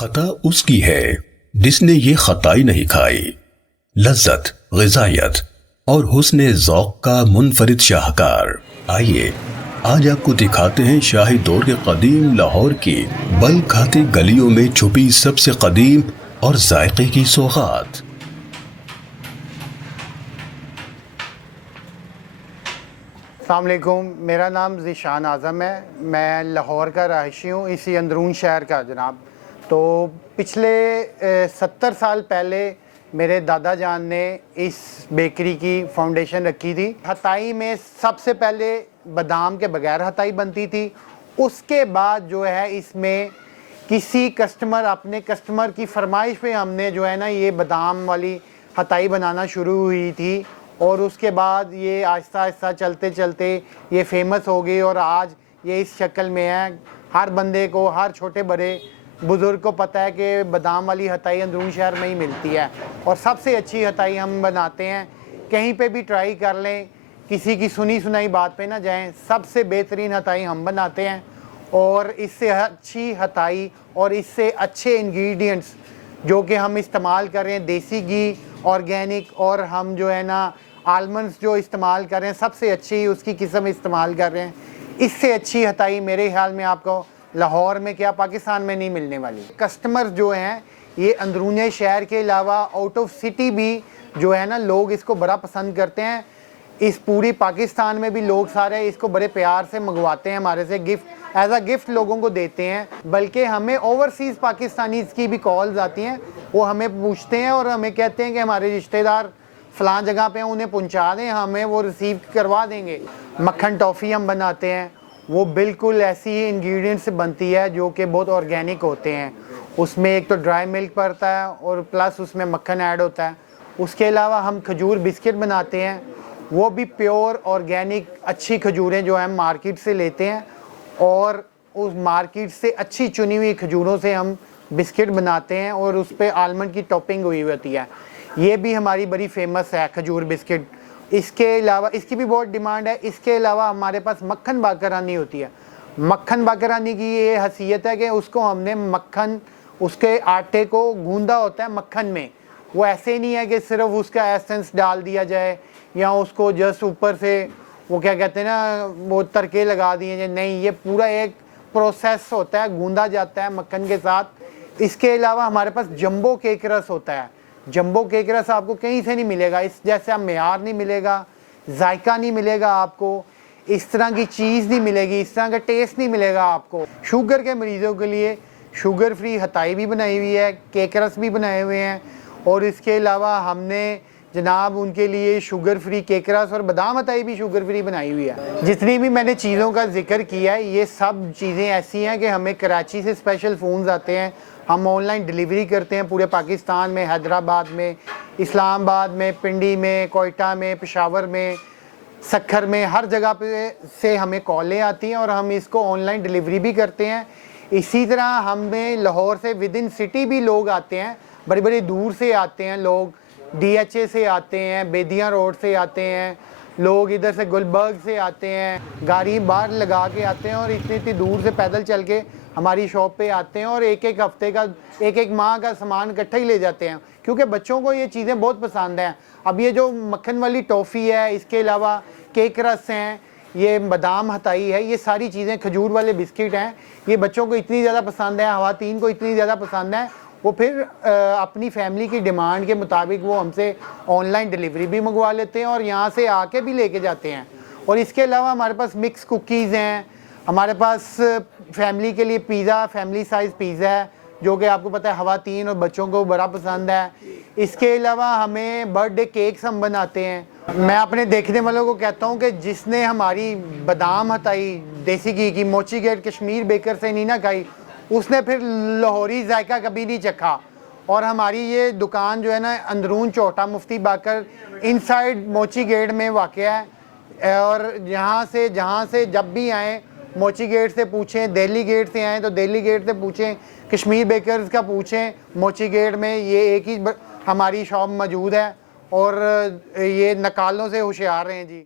खता उसकी है जिसने ये खताई नहीं खाई। लज्जत, ग़िज़ायत और हुस्न ज़ौक़ का मुनफरिद शाहकार। आइए आज आपको दिखाते हैं शाही दौर के कदीम लाहौर की बल खाती गलियों में छुपी सबसे कदीम और जायके की सौगात। अस्सलाम वालेकुम, मेरा नाम ज़ीशान आज़म है। मैं लाहौर का रहायशी हूँ, इसी अंदरून शहर का जनाब। तो पिछले 70 साल पहले मेरे दादा जान ने इस बेकरी की फाउंडेशन रखी थी। हताई में सबसे पहले बादाम के बगैर हताई बनती थी। उसके बाद जो है इसमें किसी अपने कस्टमर की फरमाइश पे हमने जो है ना ये बादाम वाली हताई बनाना शुरू हुई थी। और उसके बाद ये आहिस्ता आहिस्ता चलते चलते ये फेमस हो गई और आज ये इस शक्ल में है। हर बंदे को, हर छोटे बड़े बुज़ुर्ग को पता है कि बादाम वाली हताई अंदरून शहर में ही मिलती है और सबसे अच्छी हताई हम बनाते हैं। कहीं पे भी ट्राई कर लें, किसी की सुनी सुनाई बात पे ना जाएं, सबसे बेहतरीन हताई हम बनाते हैं। और इससे अच्छी हताई और इससे अच्छे इंग्रेडिएंट्स जो कि हम इस्तेमाल कर रहे हैं, देसी घी, ऑर्गेनिक, और हम जो है ना आलमंड्स जो इस्तेमाल कर रहे हैं सबसे अच्छी उसकी किस्म इस्तेमाल कर रहे हैं। इससे अच्छी हताई मेरे ख्याल में आपको लाहौर में क्या पाकिस्तान में नहीं मिलने वाली। कस्टमर जो हैं ये अंदरून शहर के अलावा आउट ऑफ सिटी भी जो है ना लोग इसको बड़ा पसंद करते हैं। इस पूरी पाकिस्तान में भी लोग सारे इसको बड़े प्यार से मंगवाते हैं, हमारे से गिफ्ट एज अ गिफ्ट लोगों को देते हैं। बल्कि हमें ओवरसीज़ पाकिस्तानी की भी कॉल्स आती हैं, वो हमें पूछते हैं और हमें कहते हैं कि हमारे रिश्तेदार फ़लाँ जगह पे उन्हें पहुंचा दें, हमें वो रिसीव करवा देंगे। मक्खन टॉफ़ी हम बनाते हैं, वो बिल्कुल ऐसी ही इंग्रेडिएंट्स से बनती है जो कि बहुत ऑर्गेनिक होते हैं। उसमें एक तो ड्राई मिल्क पड़ता है और प्लस उसमें मक्खन ऐड होता है। उसके अलावा हम खजूर बिस्किट बनाते हैं, वो भी प्योर ऑर्गेनिक अच्छी खजूरें जो हम मार्केट से लेते हैं और उस मार्केट से अच्छी चुनी हुई खजूरों से हम बिस्किट बनाते हैं और उस पर आलमंड की टॉपिंग हुई होती है। ये भी हमारी बड़ी फेमस है खजूर बिस्किट। इसके अलावा इसकी भी बहुत डिमांड है। इसके अलावा हमारे पास मक्खन बाकरानी होती है। मक्खन बाकरानी की ये हसीयत है कि उसको हमने मक्खन, उसके आटे को गूंदा होता है मक्खन में। वो ऐसे नहीं है कि सिर्फ उसका एसेंस डाल दिया जाए या उसको जस्ट ऊपर से वो क्या कहते हैं ना वो तड़के लगा दिए जाए, नहीं, ये पूरा एक प्रोसेस होता है, गूंदा जाता है मक्खन के साथ। इसके अलावा हमारे पास जंबो केक रस होता है। जंबो केक रस आपको कहीं से नहीं मिलेगा, इस जैसा मेयार नहीं मिलेगा, जायका नहीं मिलेगा आपको, इस तरह की चीज़ नहीं मिलेगी, इस तरह का टेस्ट नहीं मिलेगा आपको। शुगर के मरीज़ों के लिए शुगर फ्री हताई भी बनाई हुई है, केक रस भी बनाए हुए हैं और इसके अलावा हमने जनाब उनके लिए शुगर फ्री केक रस और बादाम हताई भी शुगर फ्री बनाई हुई है। जितनी भी मैंने चीज़ों का जिक्र किया है ये सब चीज़ें ऐसी हैं कि हमें कराची से स्पेशल फ़ोन्स आते हैं, हम ऑनलाइन डिलीवरी करते हैं पूरे पाकिस्तान में, हैदराबाद में, इस्लामाबाद में, पिंडी में, कोयटा में, पेशावर में, सक्खर में, हर जगह पे से हमें कॉलें आती हैं और हम इसको ऑनलाइन डिलीवरी भी करते हैं। इसी तरह हमें लाहौर से विद इन सिटी भी लोग आते हैं, बड़ी बड़ी दूर से आते हैं लोग, DHA से आते हैं, बेदियाँ रोड से आते हैं लोग, इधर से गुलबर्ग से आते हैं, गाड़ी बाहर लगा के आते हैं और इतनी इतनी दूर से पैदल चल के हमारी शॉप पे आते हैं और एक एक हफ्ते का, एक एक माह का सामान इकट्ठा ही ले जाते हैं क्योंकि बच्चों को ये चीज़ें बहुत पसंद हैं। अब ये जो मक्खन वाली टॉफ़ी है, इसके अलावा केक रस हैं, ये बादाम हताई है, ये सारी चीज़ें, खजूर वाले बिस्किट हैं, ये बच्चों को इतनी ज़्यादा पसंद है, ख़वातीन को इतनी ज़्यादा पसंद है, वो फिर अपनी फैमिली की डिमांड के मुताबिक वो हमसे ऑनलाइन डिलीवरी भी मंगवा लेते हैं और यहाँ से आके भी लेके जाते हैं। और इसके अलावा हमारे पास मिक्स कुकीज़ हैं, हमारे पास फैमिली के लिए पिज़्ज़ा, फैमिली साइज़ पिज़्ज़ा है जो कि आपको पता है ख़वातीन और बच्चों को बड़ा पसंद है। इसके अलावा हमें बर्थडे केक्स हम बनाते हैं। मैं अपने देखने वालों को कहता हूँ कि जिसने हमारी बादाम हताई देसी घी की मोची गेट कश्मीर बेकर से नहीं ना खाई, उसने फिर लाहौरी जायका कभी नहीं चखा। और हमारी ये दुकान जो है ना अंदरून चौटा मुफ्ती बाकर इनसाइड मोची गेट में वाक़या है और जहाँ से जब भी आएँ मोची गेट से पूछें, दिल्ली गेट से आएँ तो दिल्ली गेट से पूछें, कश्मीर बेकर्स का पूछें, मोची गेट में ये एक ही हमारी शॉप मौजूद है और ये नकालों से होशियार हैं जी।